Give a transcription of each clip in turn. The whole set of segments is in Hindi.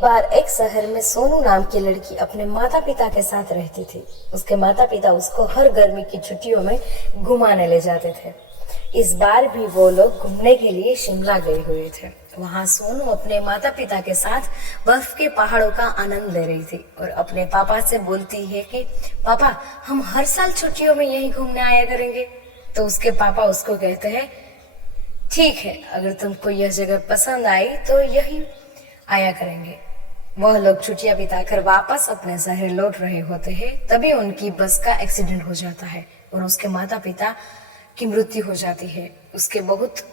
बार एक शहर में सोनू नाम की लड़की अपने माता पिता के साथ रहती थी। उसके माता पिता उसको हर गर्मी की छुट्टियों में घुमाने ले जाते थे। इस बार भी वो लोग घूमने के लिए शिमला गए हुए थे। वहां सोनू अपने माता पिता के साथ बर्फ के पहाड़ों का आनंद ले रही थी और अपने पापा से बोलती है कि पापा, हम हर साल छुट्टियों में यहीं घूमने आया करेंगे। तो उसके पापा उसको कहते हैं, ठीक है, अगर तुमको यह जगह पसंद आई तो यही आया करेंगे। वह लोग छुट्टियां बिताकर वापस अपने शहर लौट रहे होते हैं, तभी उनकी बस का एक्सीडेंट हो जाता है और उसके माता पिता की मृत्यु हो जाती है। उसके बहुत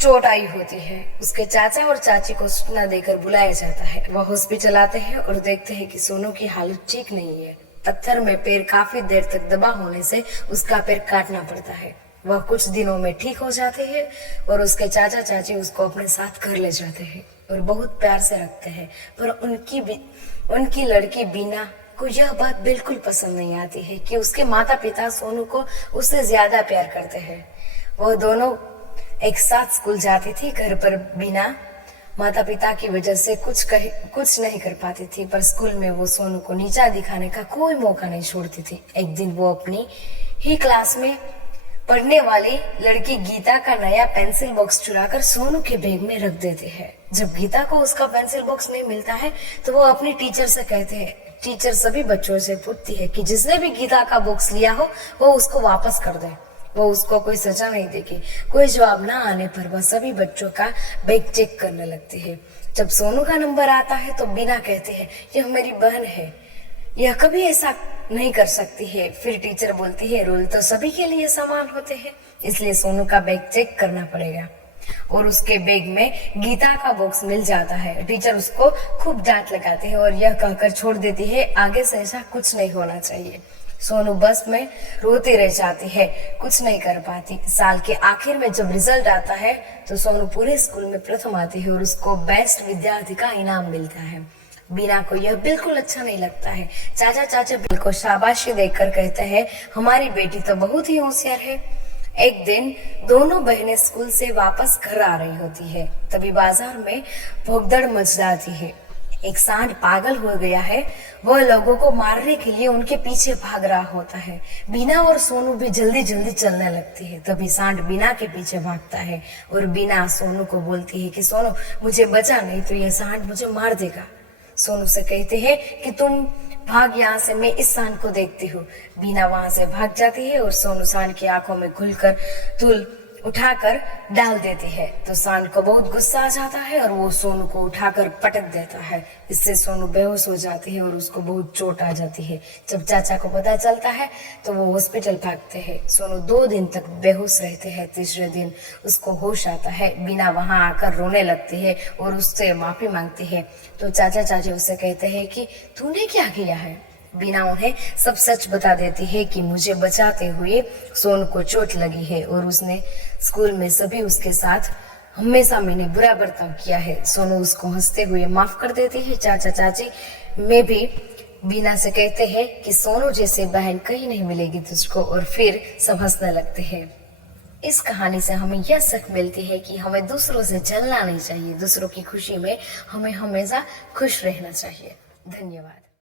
चोट आई होती है। उसके चाचा और चाची को सूचना देकर बुलाया जाता है। वह हॉस्पिटल आते हैं और देखते हैं कि सोनू की हालत ठीक नहीं है। पत्थर में पैर काफी देर तक दबा होने से उसका पैर काटना पड़ता है। वह कुछ दिनों में ठीक हो जाते हैं और उसके चाचा चाची उसको अपने साथ घर ले जाते हैं और बहुत प्यार से रखते हैं। पर उनकी लड़की बीना को यह बात बिल्कुल पसंद नहीं आती है कि उसके माता पिता सोनू को उससे ज्यादा प्यार करते हैं। वह दोनों एक साथ स्कूल जाती थी। घर पर बीना माता पिता की वजह से कुछ नहीं कर पाती थी, पर स्कूल में वो सोनू को नीचा दिखाने का कोई मौका नहीं छोड़ती थी। एक दिन वो अपनी ही क्लास में पढ़ने वाली लड़की गीता का नया पेंसिल बॉक्स चुराकर सोनू के बैग में रख देती है। जब गीता को उसका पेंसिल बॉक्स नहीं मिलता है तो वो अपनी टीचर से कहते हैं। टीचर सभी बच्चों से पूछती है कि जिसने भी गीता का बॉक्स लिया हो वो उसको वापस कर दे। वो उसको कोई सजा नहीं देगी। कोई जवाब ना आने पर वह सभी बच्चों का बैग चेक करने लगती है। जब सोनू का नंबर आता है तो बिना कहते हैं, यह मेरी बहन है, यह कभी ऐसा नहीं कर सकती है। फिर टीचर बोलती है, रूल तो सभी के लिए समान होते हैं, इसलिए सोनू का बैग चेक करना पड़ेगा। और उसके बैग में गीता का बॉक्स मिल जाता है। टीचर उसको खूब डांट लगाते हैं और यह कहकर छोड़ देती है, आगे से ऐसा कुछ नहीं होना चाहिए। सोनू बस में रोती रह जाती है, कुछ नहीं कर पाती। साल के आखिर में जब रिजल्ट आता है तो सोनू पूरे स्कूल में प्रथम आती है और उसको बेस्ट विद्यार्थी का इनाम मिलता है। बीना को यह बिल्कुल अच्छा नहीं लगता है। चाचा चाचा बिल को शाबाशी देकर कहते हैं, हमारी बेटी तो बहुत ही होशियार है। एक दिन दोनों बहनें स्कूल से वापस घर आ रही होती है, तभी बाजार में भगदड़ मच जाती है। एक सांड पागल हो गया है। वह लोगों को मारने के लिए उनके पीछे भाग रहा होता है। बीना और सोनू भी जल्दी जल्दी चलने लगती है। तभी सांड बीना के पीछे भागता है और बीना सोनू को बोलती है कि सोनू, मुझे बचा, नहीं तो यह सांड मुझे मार देगा। सोनू से कहते हैं कि तुम भाग यहाँ से, मैं इस सांड को देखती हूँ। बीना वहां से भाग जाती है और सोनू सांड की आंखों में घुलकर तूल उठाकर डाल देती है। तो सांड को बहुत गुस्सा आ जाता है और वो सोनू को उठाकर पटक देता है। इससे सोनू बेहोश हो जाती है और उसको बहुत चोट आ जाती है। जब चाचा को पता चलता है तो वो हॉस्पिटल भागते हैं। सोनू 2 दिन तक बेहोश रहते हैं। तीसरे दिन उसको होश आता है। बीना वहां आकर रोने लगती है और उससे माफी मांगती है। तो चाचा चाची उसे कहते हैं कि तूने क्या किया है। बीना उन्हें सब सच बता देती है कि मुझे बचाते हुए सोनू को चोट लगी है और उसने स्कूल में सभी उसके साथ हमेशा मैंने बुरा बर्ताव किया है। सोनू उसको हंसते हुए माफ कर देती है। चाचा चाची में भी बीना से कहते हैं कि सोनू जैसे बहन कहीं नहीं मिलेगी तुझको, और फिर सब हंसने लगते हैं। इस कहानी से हमें यह सीख मिलती है कि हमें दूसरों से जलना नहीं चाहिए। दूसरों की खुशी में हमें हमेशा खुश रहना चाहिए। धन्यवाद।